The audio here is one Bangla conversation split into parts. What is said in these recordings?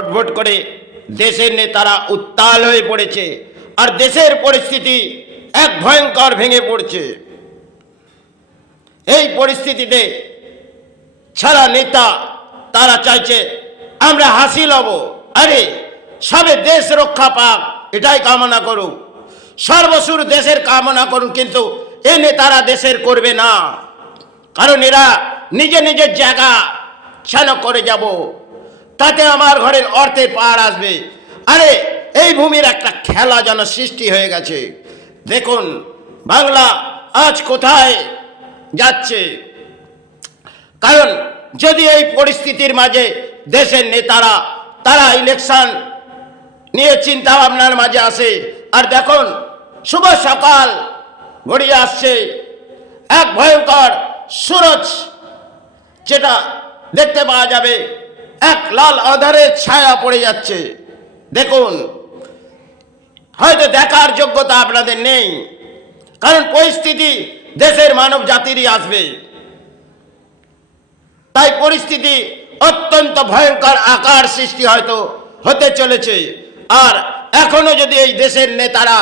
ভটভট করে দেশের নেতারা উত্তাল হয়ে পড়েছে আর দেশের পরিস্থিতি এক ভয়ঙ্কর ভেঙে পড়ছে। এই পরিস্থিতিতে সারা নেতা তারা চাইছে আমরা হাসিল হব, আরে সবে দেশ রক্ষা পাক এটাই কামনা করুক, সর্বসুর দেশের কামনা করুন, কিন্তু এ নেতারা দেশের করবে না, কারণ এরা নিজে নিজের জায়গা ছান করে যাব, তাতে আমার ঘরের অর্থের পাহাড় আসবে। আরে এই ভূমির একটা খেলা যেন সৃষ্টি হয়ে গেছে। দেখুন বাংলা আজ কোথায় যাচ্ছে, কারণ যদি এই পরিস্থিতির মাঝে দেশের নেতারা তারা ইলেকশন নিয়ে চিন্তা ভাবনার মাঝে আসে, আর দেখুন শুভ সকাল গড়িয়ে আসছে, এক ভয়ঙ্কর সুরজ যেটা দেখতে পাওয়া যাবে, এক লাল আঁধারের ছায়া পড়ে যাচ্ছে। দেখুন হয়তো দেখার যোগ্যতা আপনাদের নেই, কারণ পরিস্থিতি দেশের মানব জাতিরই আসবে, তাই পরিস্থিতি অত্যন্ত ভয়ঙ্কর আকার সৃষ্টি হয়তো হতে চলেছে। আর এখনো যদি এই দেশের নেতারা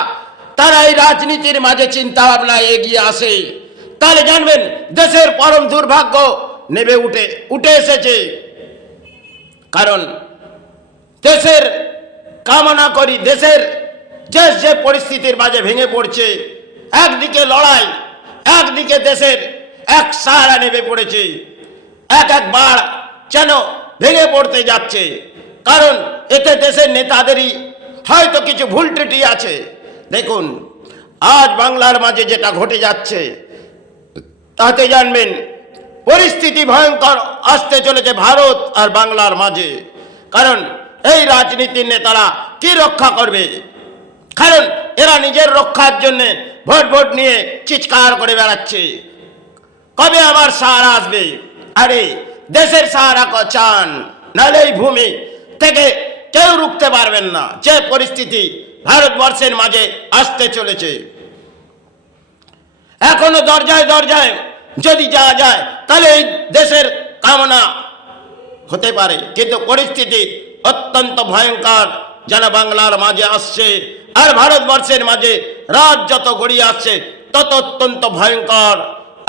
তারা এই রাজনীতির মাঝে চিন্তা ভাবনা এগিয়ে আসে, তাহলে জানবেন দেশের পরম দুর্ভাগ্য নেমে উঠে এসেছে। কারণ দেশের কামনা করি, দেশের যে পরিস্থিতির মাঝে ভেঙে পড়ছে, একদিকে লড়াই, একদিকে দেশের এক সাহারা নেমে পড়েছে, একবার যেন ভেঙে পড়তে যাচ্ছে, কারণ এতে দেশের নেতাদেরই হয়তো কিছু ভুল ত্রুটি আছে। দেখুন আজ বাংলার মাঝে যেটা ঘটে যাচ্ছে, তাতে জানবেন পরিস্থিতি ভয়ঙ্কর আসতে চলেছে ভারত আর বাংলার মাঝে। কারণ এই রাজনীতির নেতারা কি রক্ষা করবে, কারণ এরা নিজের রক্ষার জন্য ভোট নিয়ে চিৎকার করে বেড়াচ্ছে, কবে আমার সাহারা আসবে। আরে দেশের সাহারা চান, নাহলে এই ভূমি থেকে কেউ রুখতে পারবেন না যে পরিস্থিতি ভারতবর্ষের মাঝে আসতে চলেছে। এখনো দরজায় দরজায় যদি যাওয়া যায় তাহলে এই দেশের কামনা হতে পারে, কিন্তু পরিস্থিতি অত্যন্ত ভয়ঙ্কর যেন বাংলার মাঝে আসছে, আর ভারতবর্ষের মাঝে রাত যত গড়িয়ে আসছে তত অত্যন্ত ভয়ঙ্কর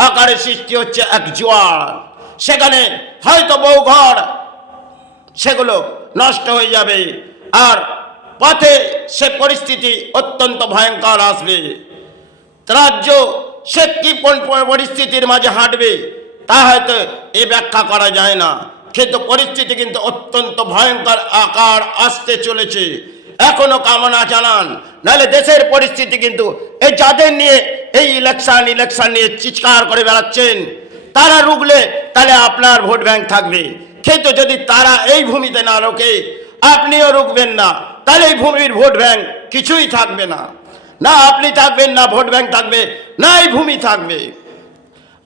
আকারে সৃষ্টি হচ্ছে এক জোয়ার। সেখানে হয়তো বহু ঘর সেগুলো নষ্ট হয়ে যাবে, আর পথে সে পরিস্থিতি অত্যন্ত ভয়ঙ্কর আসবে। রাজ্য সে কি পরিস্থিতির মাঝে হাঁটবে তা হয়তো এ ব্যাখ্যা করা যায় না, কিন্তু পরিস্থিতি কিন্তু অত্যন্ত ভয়ঙ্কর আকার আসতে চলেছে। এখনো কামনা জানান, নাহলে দেশের পরিস্থিতি কিন্তু এই যাদের নিয়ে এই ইলেকশন নিয়ে চিৎকার করে বেড়াচ্ছেন, তারা রুখলে তাহলে আপনার ভোট ব্যাংক থাকবে, কিন্তু যদি তারা এই ভূমিতে না রোকে আপনিও রুখবেন না, তাহলে এই ভূমির ভোট ব্যাংক কিছুই থাকবে না, না আপনি থাকবেন, না ভোট ব্যাংক থাকবে, না এই ভূমি থাকবে।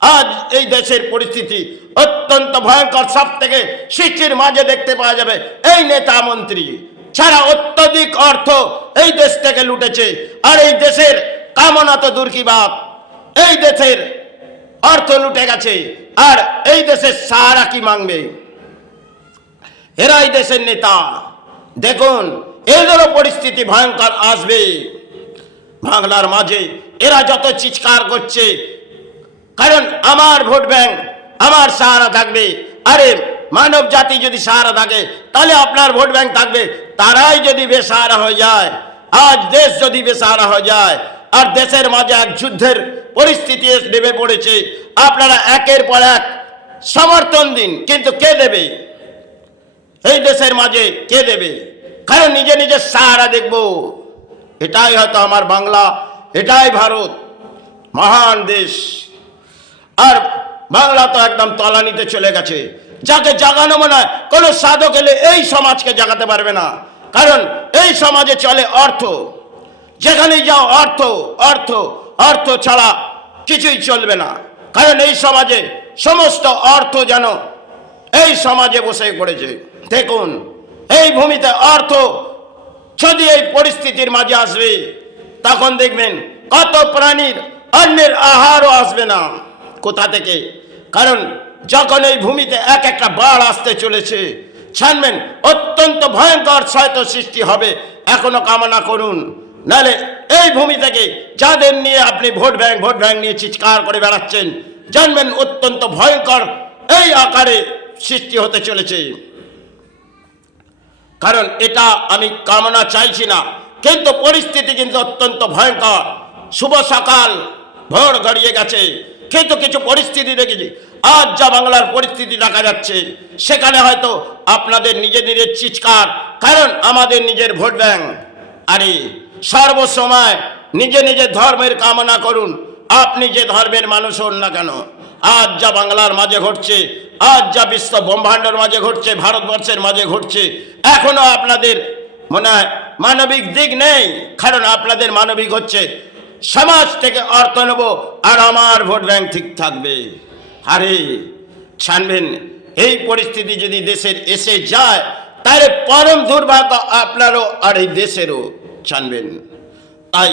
আজ এই দেশের পরিস্থিতি অত্যন্ত ভয়ঙ্কর। সব থেকে সিচির মাঝে দেখতে পাওয়া যাবে এই নেতা মন্ত্রী ছাড়া অত্যধিক অর্থ এই দেশ থেকে লুটেছে, আর এই দেশের কামনা তো দূর কি বাপ, এই দেশের অর্থ লুটে গেছে, আর এই দেশের সাহারা কি মাংবে, এরাই দেশের নেতা। দেখুন এদেরও পরিস্থিতি ভয়ঙ্কর আসবে বাংলার মাঝে। এরা যত চিৎকার করছে, কারণ আমার ভোট ব্যাংক, আমার সাহারা থাকবে, আরে মানব জাতি যদি সাহারা থাকে তাহলে আপনার ভোট ব্যাংক থাকবে। তারাই যদি বেসাহারা হয়ে যায়, আজ দেশ যদি বেসাহারা হয়ে যায়, আর দেশের মাঝে এক যুদ্ধের পরিস্থিতি নেমে পড়েছে, আপনারা একের পর এক সমর্থন দিন, কিন্তু কে দেবে এই দেশের মাঝে, কে দেবে? কারণ নিজে নিজের সাহারা দেখবো, এটাই হয়তো আমার বাংলা, এটাই ভারত, মহান দেশ। আর বাংলা তো একদম তলানিতে চলে গেছে, যাকে জাগানো মনে হয় কোনো সাধক এলে এই সমাজকে জাগাতে পারবে না, কারণ এই সমাজে চলে অর্থ, যেখানেই যাও অর্থ অর্থ অর্থ ছাড়া কিছুই চলবে না। কারণ এই সমাজে সমস্ত অর্থ যেন এই সমাজে বসে পড়েছে। দেখুন এই ভূমিতে অর্থ যদি এই পরিস্থিতির মাঝে আসবে, তখন দেখবেন কত প্রাণীর অন্যের আহারও আসবে না। কোথা থেকে? কারণ যখন এই ভূমিতে এক একটা বাড় আসতে চলেছে, ছাড়বেন, অত্যন্ত ভয়ঙ্কর শয়ত সৃষ্টি হবে। এখনো কামনা করুন, নাহলে এই ভূমি থেকে যাদের নিয়ে আপনি ভোট ব্যাংক নিয়ে চিৎকার করে বেড়াচ্ছেন, জানবেন অত্যন্ত ভয়ঙ্কর এই আকারে সৃষ্টি হতে চলেছে। কারণ এটা আমি কামনা চাইছি না, কিন্তু পরিস্থিতি কিন্তু অত্যন্ত ভয়ঙ্কর। শুভ সকাল, ভোর গড়িয়ে গেছে, কিন্তু কিছু পরিস্থিতি দেখেছি। আজ যা বাংলার পরিস্থিতি দেখা যাচ্ছে, সেখানে হয়তো আপনাদের নিজেদের চিৎকার, কারণ আমাদের নিজের ভোট ব্যাংক। আরে সর্বসময় নিজের ধর্মের কামনা করুন, আপনি যে ধর্মের মানুষ হন না কেন। আজ যা বাংলার মাঝে ঘটছে, আজ যা বিশ্ব ব্রহ্মাণ্ডের মাঝে ঘটছে, ভারতবর্ষের মাঝে ঘটছে, এখনো আপনাদের মনে হয় মানবিক দিক নেই। কারণ আপনাদের মানবিক হচ্ছে সমাজ থেকে অর্থ নেব আর আমার ভোট ব্যাংক ঠিক থাকবে। আরে ছাড়বেন, এই পরিস্থিতি যদি দেশের এসে যায়, তাহলে পরম দুর্ভাগ্য আপনারও আর এই দেশেরও। জানবেন, তাই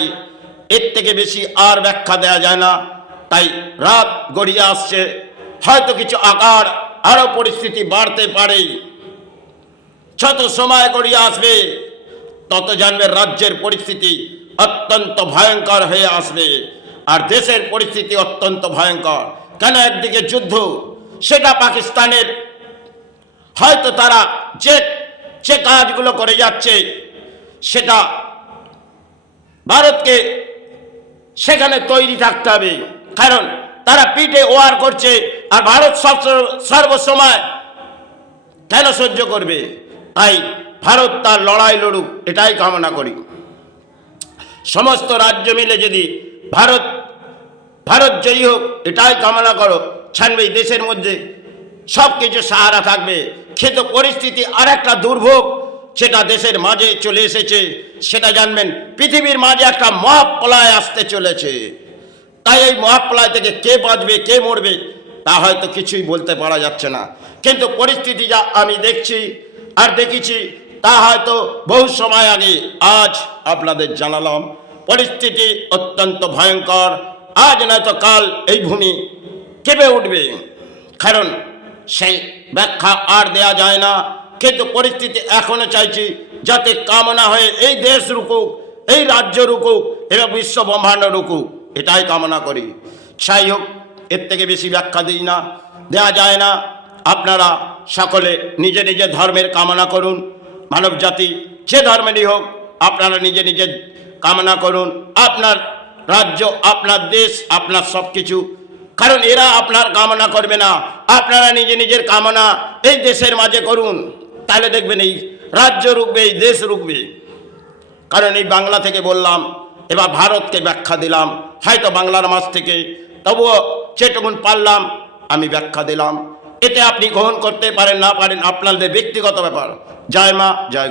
এর থেকে বেশি আর ব্যাখ্যা দেওয়া যায় না। তাই রাত গড়িয়ে আসছে, হয়তো কিছু আকার আরো পরিস্থিতি বাড়তে পারে। যত সময় গড়িয়ে আসবে, তত জানবে রাজ্যের পরিস্থিতি অত্যন্ত ভয়ঙ্কর হয়ে আসবে, আর দেশের পরিস্থিতি অত্যন্ত ভয়ঙ্কর। কেন? একদিকে যুদ্ধ, সেটা পাকিস্তানের, হয়তো তারা যে কাজগুলো করে যাচ্ছে, সেটা ভারতকে সেখানে তৈরি থাকতে হবে। কারণ তারা পিঠে ওয়ার করছে, আর ভারত সর্বসময় কেন সহ্য করবে? তাই ভারত তার লড়াই লড়ুক, এটাই কামনা করি। সমস্ত রাজ্য মিলে যদি ভারত জয়ী হোক, এটাই কামনা করো। ছাড়বে দেশের মধ্যে সব কিছু সাহারা থাকবে। কিন্তু পরিস্থিতি আর একটা দুর্ভোগ, সেটা দেশের মাঝে চলে এসেছে, সেটা জানবেন। পৃথিবীর মাঝে একটা মহাপ্রলয় আসতে চলেছে। তাই এই মহাপ্রলয় থেকে কে বাঁচবে কে মরবে তা হয়তো কিছুই বলতে পারা যাচ্ছে না। কিন্তু পরিস্থিতি যা আমি দেখছি আর দেখেছি, তা হয়তো বহু সময় আগে আজ আপনাদের জানালাম। পরিস্থিতি অত্যন্ত ভয়ঙ্কর। আজ নয়তো কাল এই ভূমি কেঁপে উঠবে। কারণ সেই ব্যাখ্যা আর দেয়া যায় না। কিন্তু পরিস্থিতি এখনো চাইছি যাতে কামনা হয়ে এই দেশ রুকুক, এই রাজ্য রুকুক এবং বিশ্ব ব্রহ্মাণ্ড রুকুক, এটাই কামনা করি। যাই হোক, এর থেকে বেশি ব্যাখ্যা দিই না, দেয়া যায় না। আপনারা সকলে নিজের ধর্মের কামনা করুন। মানব জাতি যে ধর্মেরই হোক, আপনারা নিজের কামনা করুন। আপনার রাজ্য, আপনার দেশ, আপনার সব কিছু। কারণ এরা আপনার কামনা করবে না, আপনারা নিজের কামনা এই দেশের মাঝে করুন। তাহলে দেখবেন এই রাজ্য রুখবে, এই দেশ রুখবে। কারণ এই বাংলা থেকে বললাম, এবার ভারতকে ব্যাখ্যা দিলাম, হয়তো বাংলার মাঝ থেকে, তবুও যেটুকুন পারলাম আমি ব্যাখ্যা দিলাম। এতে আপনি গ্রহণ করতে পারেন না পারেন, আপনাদের ব্যক্তিগত ব্যাপার। জয় মা, জয় গুরু।